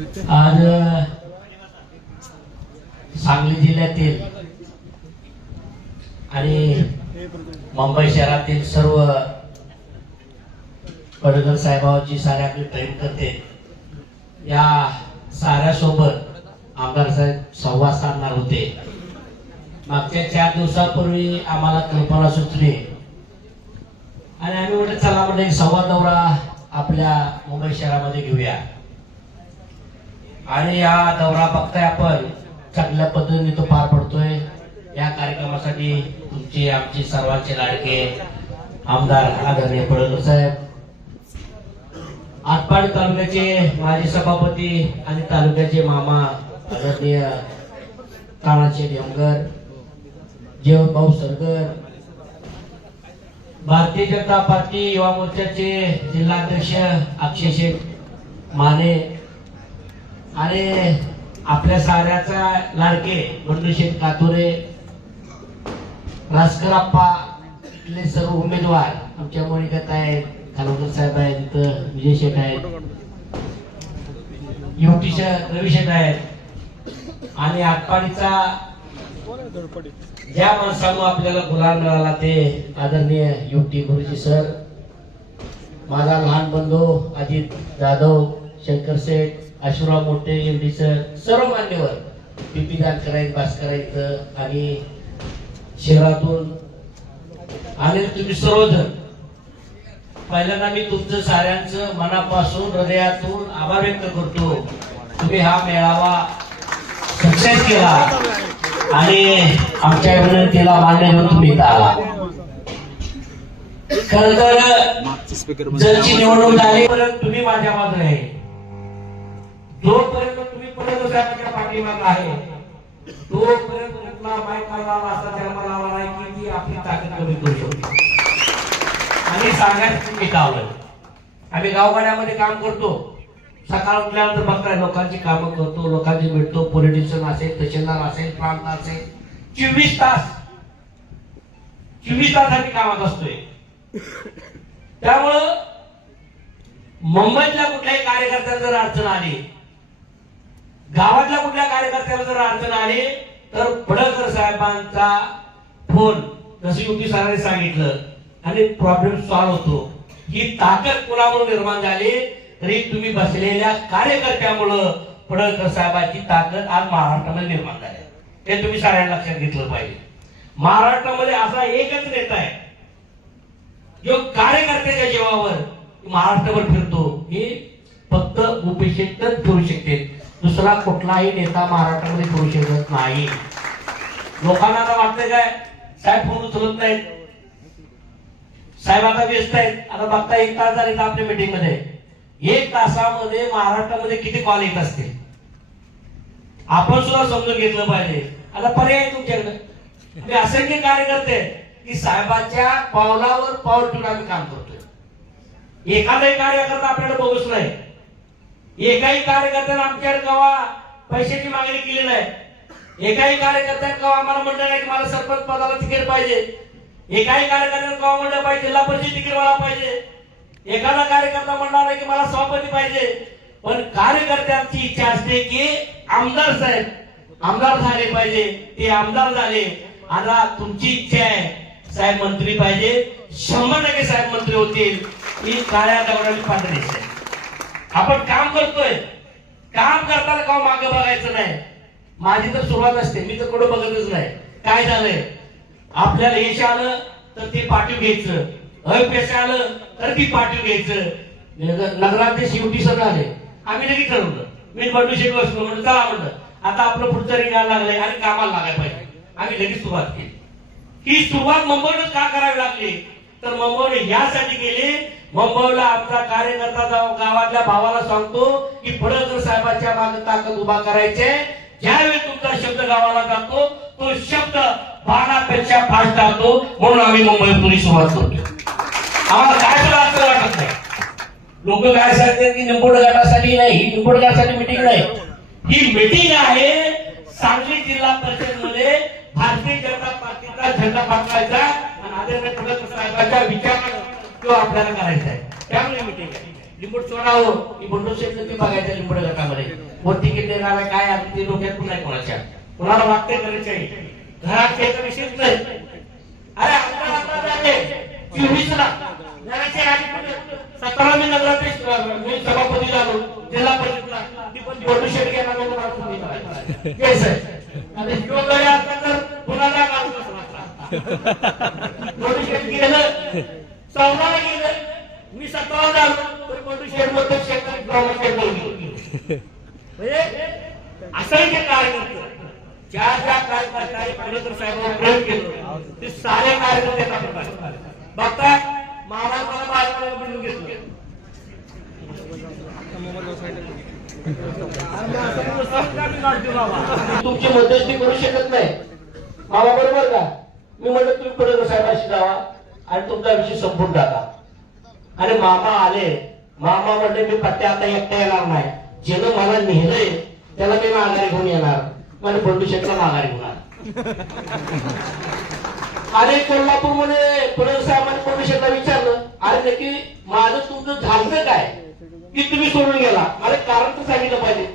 आज सांगली जिल्ह्यातील आणि मुंबई शहरातील सर्व पडळकर साहेबांची सारे आपले प्रेम करते, या साऱ्या सोबत आमदार साहेब संवाद साधणार होते. मागच्या 4 दिवसापूर्वी आम्हाला कल्पना सुचली आणि आम्ही म्हटलं चला म्हणजे एक संवाद दौरा आपल्या मुंबई शहरामध्ये घेऊया. आणि या दौरा बघताय आपण चांगल्या पद्धतीने तो पार पडतोय. या कार्यक्रमासाठी तुमचे आमचे सर्वांचे लाडके आमदार आदरणीय पडळकर साहेब, आटपाडी तालुक्याचे माजी सभापती आणि तालुक्याचे मामा आदरणीय तानाजी डेमगर, जेवणभाऊ सरगर, भारतीय जनता पार्टी युवा मोर्चाचे जिल्हाध्यक्ष अक्षय शेठ माने आणि आपल्या साऱ्याचा लाडके बंडू शेठ कातुरे, राजकरप्पा, इथले सर्व उमेदवार आमच्या मोनिकात आहेत, खानोकर साहेब आहेत, इथं विजय शेठ आहेत, युवतीच्या रवी शेठ आहेत आणि आटपाडीचा ज्या माणसानं आपल्याला गुलाल मिळाला ते आदरणीय युवती गुरुजी सर, माझा लहान बंधू अजित जाधव, शंकर शेठ, आशुराव मोठे, एमडी सर, सर्व मान्यवर, पीपी जानकर, भास्कर आहेत आणि शहरातून आणि तुम्ही सर्वजण, पहिल्यांदा मी तुमचं साऱ्यांचं मनापासून हृदयातून आभार व्यक्त करतो. तुम्ही हा मेळावा सक्सेस केला आणि आमच्या विनंतीला मान्य घेऊन तुम्ही इथं आला. खरं तर जरची निवडणूक झाली परंतु तुम्ही माझ्या बाजूने आहे. जोपर्यंत तुम्ही पडळकर साहेबांच्या पाठीमागे आहे तोपर्यंत कुठला मायकाला असा जन्म लावला नाही की ती आपली ताकद कमी करू शकते. आणि सांगायचं मी गावलं, आम्ही गावगाड्यामध्ये काम करतो, सकाळ उठल्यानंतर बघताय लोकांची कामं करतो, लोकांची भेटतो, पॉलिटिशियन असेल, तहसीलदार असेल, प्रांत असेल, 24 तास आम्ही कामात असतोय. त्यामुळं मुंबईतल्या कुठल्याही कार्यकर्त्याला जर अडचण आली, गावातल्या कुठल्या कार्यकर्त्याला जर अडचण आली तर पडळकर साहेबांचा फोन, जसं युती सरांनी सांगितलं, आणि प्रॉब्लेम सॉल्व्ह होतो. ही ताकद कोणामुळे निर्माण झाली तरी तुम्ही बसलेल्या कार्यकर्त्यामुळं पडळकर साहेबांची ताकद आज महाराष्ट्रामध्ये निर्माण झाली. हे तुम्ही सगळ्यांना लक्षात घेतलं पाहिजे. महाराष्ट्रामध्ये असा एकच नेता आहे जो कार्यकर्त्याच्या जीवावर महाराष्ट्रभर फिरतो. हे फक्त उपेक्षितच फिरू शकते, दुसरा कुठलाही नेता महाराष्ट्रामध्ये फिरू शकत नाही. लोकांना आता वाटतंय काय साहेब फोन उचलत नाहीत, साहेब आता व्यस्त आहेत. आता बघता 1 तास झाले आपल्या मीटिंग मध्ये, 1 तासामध्ये महाराष्ट्रामध्ये किती कॉल येत असतील आपण सुद्धा समजून घेतलं पाहिजे. आता पर्याय तुमच्याकडे असंख्य कार्यकर्ते की साहेबांच्या पावलावर पाऊल ठेवून आम्ही काम करतोय. एखादाही कार्यकर्ता आपल्याला बघूच नाही, एकाही कार्यकर्त्याने आमच्याकडे कवा पैशाची मागणी केली नाही, एकाही कार्यकर्त्याने कवा आम्हाला म्हणलं नाही की मला सरपंच पदाला तिकीट पाहिजे, एकाही कार्यकर्त्याने कवा म्हणलं पाहिजे जिल्हा परिषद तिकीट मला पाहिजे, एखादा कार्यकर्ता म्हणणार नाही की मला सभापती पाहिजे. पण कार्यकर्त्यांची इच्छा असते की आमदार साहेब आमदार झाले पाहिजे, ते आमदार झाले. आता तुमची इच्छा आहे साहेब मंत्री पाहिजे, 100% साहेब मंत्री होतील. ही काळ्या दगडाची पांढरी आहे. आपण काम करतोय, काम करताना का मागे बघायचं नाही. माझी तर सुरुवात असते, मी तर कुठं बघतच नाही. काय झालंय, आपल्याला यश आलं तर ते पाठीव घ्यायचं, अपयश आलं तर ती पाठीव घ्यायचं. नगराध्यक्ष शेवटी सगळं आले, आम्ही लगेच ठरवलं, मी बंडू शेठ बसलो, म्हणलं चला म्हणलं आता आपलं पुढचं रिंगायला लागलंय आणि कामाला लागायला पाहिजे. आम्ही लगेच सुरुवात केली. ही सुरुवात मुंबईतच का करावी लागली तर मुंबईने यासाठी केली, मुंबईला आमचा कार्यकर्ता गावातल्या भावाला सांगतो की पडळकर साहेबांच्या मागे ताकद उभा करायचे. ज्यावेळी तुमचा शब्द गावाला जातो तो शब्द बाणापेक्षा फास्ट जातो, म्हणून आम्ही मुंबईतून सुरुवात करतो. आम्हाला काय सुद्धा असं वाटत नाही. लोक काय सांगतात की निंबोड गटासाठी नाही, ही निंबोड गटासाठी मिटिंग नाही, ही मिटिंग आहे सांगली जिल्हा परिषद मध्ये भारतीय जनता पार्टीचा झेंडा फडकायचा आणि आदरणीय पडळकर साहेबांच्या विचारात तो आपल्याला करायचा आहे. त्यामुळे मिटिंग आहे. लिंबूड सोडावं की बंडू शेटचं ते बघायचं लिंबूड गटामध्ये कोण तिकीट देणार काय आहे ते डोक्यात पण नाही कोणाच्या कोणाला वागते करायचे घरात त्याचा विषयच नाही. अरे आपल्याला 24 ला 17 मी नगराध्यक्ष मी सभापती झालो जिल्हा परिषदला ती पण बंडू शेट घेणार आणि शिवगडे असता तर कुणाला बंडू शेट गेलं 14 गेलं मी 17 झालो तर बंडू शेट मध्ये असंही ते कार्यकर्ते ज्या ज्या कार्यकर्त्यांनी पडळकर साहेबांवर प्रेम केलं ते सारे कार्यकर्ते बघता महाराष्ट्राला बाजूला बनवून घेतलं. तुमची मध्यस्थी करू शकत नाही मामा बरोबर का. मी म्हणलं तुम्ही पडळकर साहेबांशी जावा आणि तुमचा विषय संपून टाका. आणि मामा आले मामा म्हणले मी पट्ट्या आता एकटा येणार नाही ज्यानं मला नेलंय त्याला मी माघारी घेऊन येणार आणि बंडू शेटला माघारी होणार. आणि कोल्हापूरमध्ये पडळकर साहेबांनी बंडू शेटला विचारलं अरे नक्की माझं तुमचं झालं काय की तुम्ही सोडून गेला. अरे कारण तर सांगितलं पाहिजे.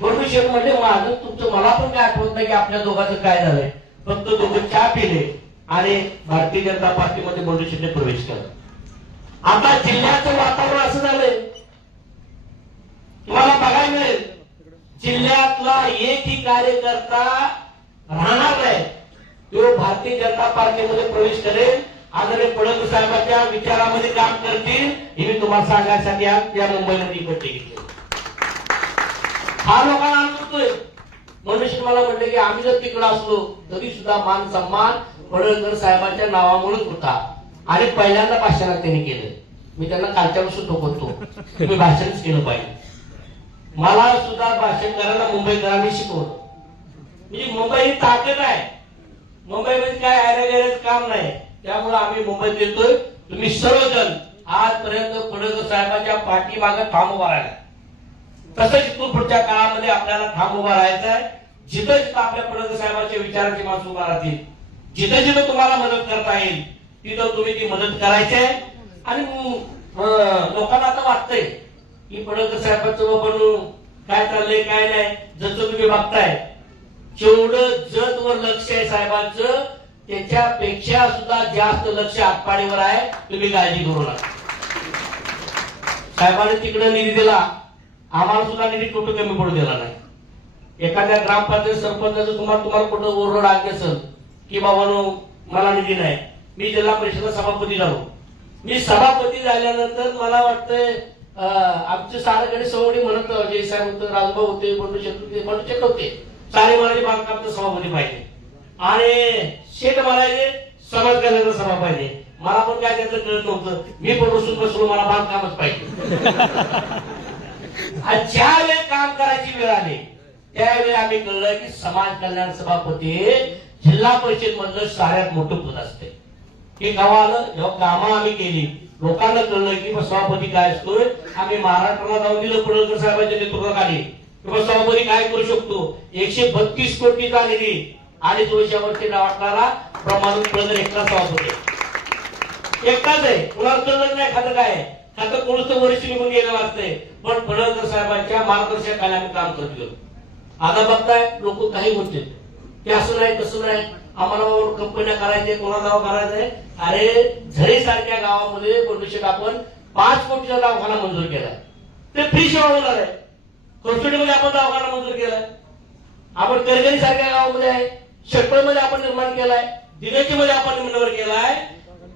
बंडू शेट म्हणजे माझं तुमचं मला पण काय आठवत नाही की आपल्या दोघांचं काय झालंय. फक्त दोघं चहा पिले आणि भारतीय जनता पार्टीमध्ये बंडू शेटने प्रवेश केला. आता जिल्ह्याचं वातावरण असं झालंय तुम्हाला बघायला मिळेल जिल्ह्यातला एकही कार्यकर्ता राहणार नाही तो भारतीय जनता पार्टीमध्ये प्रवेश करेल. आदरणीय पडळकर साहेबांच्या विचारामध्ये काम करतील हे मी तुम्हाला सांगण्यासाठी या मुंबईमध्ये इकडे घेतले. हा लोकांना अनुभवतोय. मनुष्य मला म्हणले की आम्ही जर तिकडे असलो तरी सुद्धा मान सन्मान पडळकर साहेबांच्या नावामुळेच होता. आणि पहिल्यांदा भाषणात त्यांनी केलं. मी त्यांना कालच्यापासून ठोकवतो तुम्ही भाषणच केलं पाहिजे. मला सुद्धा भाषण करायला मुंबईकरांनी शिकवलं. म्हणजे मुंबई ही ताकद आहे. मुंबईमध्ये काय आयऱ्याचं काम नाही. त्यामुळे आम्ही मुंबईत येतोय. तुम्ही सर्वजण आजपर्यंत पडळकर साहेबांच्या पाठीमागे ठाम उभा राहिला. तसंच इथून पुढच्या काळामध्ये आपल्याला ठाम उभा राहायचं आहे. जिथं जिथं आपल्या पडळकर साहेबांच्या विचारांची माणसं उभा राहतील जिथं जिथं तुम्हाला मदत करता येईल तिथं तुम्ही ती मदत करायची आहे. आणि लोकांना आता वाटतंय की पडळकर साहेबांचं बनून काय चाललंय काय नाही. जसं तुम्ही बघताय जेवढं जत वर लक्ष आहे साहेबांचं त्याच्यापेक्षा सुद्धा जास्त लक्ष आटपाडीवर आहे. तुम्ही काळजी करू नका. साहेबांनी तिकडे निधी दिला आम्हाला सुद्धा निधी कुठं कमी पडू दिला नाही. एखाद्या ग्रामपंचायत सरपंचाचं तुम्हाला कुठं ओरड आली असेल की बाबांनो मला निधी नाही. मी जिल्हा परिषद सभापती झालो. मी सभापती झाल्यानंतर मला वाटतंय आमचे सारेकडे सवडी म्हणत अजय साहेब होते राजभाऊ होते बंडू शेट होते सारे म्हणाले बांधकामचा सभापती पाहिजे आणि शेठ म्हणायचे समाज कल्याणाचा सभा पाहिजे. मला पण काय त्याचं कळत नव्हतं. मी पण बसलो मला बांधकामच पाहिजे. ज्या वेळी काम करायची वेळ आली त्यावेळी आम्ही कळलं की समाज कल्याण सभापती जिल्हा परिषद मधलं साऱ्यात मोठं पद असते. हे गावा आलं जेव्हा कामं आम्ही केली लोकांना कळलं की सभापती काय असतोय. आम्ही महाराष्ट्राला जाऊन दिलं पडळकर साहेबांच्या नेतृत्वाखाली किंवा सभापती काय करू शकतो. 132 कोटीचा निधी आणि 200 वर्षे वाटणारा प्रमाणित पडळकर एकटा सभापती एकटाच आहे. कुणाला कळलं नाही खातं काय खातं कोणतं वर्ष निघून गेलं वाटतंय. पण पडळकर साहेबांच्या मार्गदर्शनाखाली आम्ही काम करत गेलो. आता बघताय लोक काही म्हणते की असं नाही तसं नाही आम्हाला कंपन्या करायचे कोणाला दावा करायचंय. अरे झरी सारख्या गावामध्ये बंडू आपण 5 कोटीचा दवाखाना मंजूर केलाय. ते फ्री सेवा होणार आहे. कोसोडीमध्ये आपण दवाखाना मंजूर केलाय. आपण करगरी सारख्या गावामध्ये आहे. शेटपळमध्ये आपण निर्माण केलाय. दिनेचीमध्ये आपण निर्माण केलाय.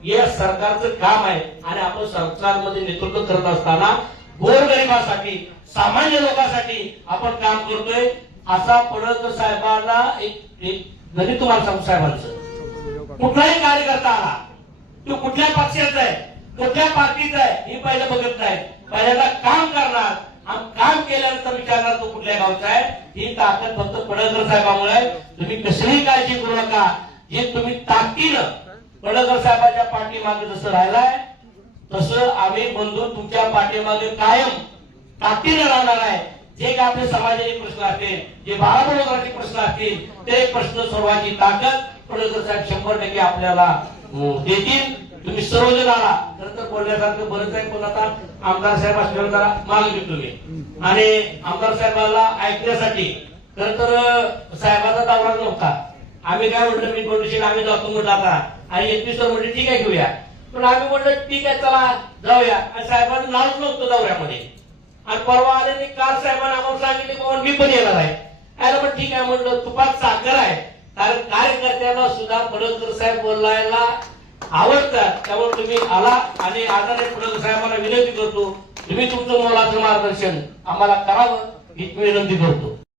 हे सरकारचं काम आहे आणि आपण सरकारमध्ये नेतृत्व करत असताना गोरगरिबासाठी सामान्य लोकांसाठी आपण काम करतोय. असा पडळकर साहेबांना एक नदी तुम्हाला सांगू साहेबांचं कुठलाही कार्यकर्ता आला तो कुठल्या पक्षाचा आहे कुठल्या पार्टीचा आहे हे पहिलं बघत नाही. पहिल्यांदा काम करणार काम केल्यानंतर विचारणार तो कुठल्या गावचा आहे. ही ताकद फक्त पडळकर साहेबांमुळे. तुम्ही कसलीही काळजी करू नका. हे तुम्ही ताकदीनं पडळकर साहेबांच्या पाठीमागे जसं राहिलाय तसं आम्ही बंधू तुमच्या पाठीमागे कायम ताकदीनं राहणार आहे. जे काय आपले समाजाचे प्रश्न असतील जे बाळाबरोबराचे प्रश्न असतील ते प्रश्न सोडवायची ताकद पडळकर साहेब 100% आपल्याला देतील. तुम्ही सर्वजण आला खरं तर बोलण्यासारखं बरंच आहे, पण आता आमदार साहेब असल्यावर जरा मागे घेतो मी. आणि आमदार साहेबाला ऐकण्यासाठी खरं तर साहेबाचा दौरा नव्हता. आम्ही काय म्हटलं, मी कोणशी आम्ही जातो म्हटलं आता, आणि 21 म्हणजे ठीक आहे घेऊया. पण आम्ही म्हटलं ठीक आहे चला जाऊया, आणि साहेबांनी नावच नव्हतं दौऱ्यामध्ये. आणि परवा आले काल साहेबांनी आम्हाला सांगितले बाबा मी पण येणार आहे. आयला पण ठीक आहे म्हटलं, तुपात साखर आहे, कारण कार्यकर्त्यांना सुद्धा पडळकर साहेब बोलायला आवडतात. त्यामुळे तुम्ही आला, आणि आदरणीय पडळकर साहेबांना विनंती करतो, तुम्ही तुमचं मोलाचं मार्गदर्शन आम्हाला करावं ही विनंती करतो.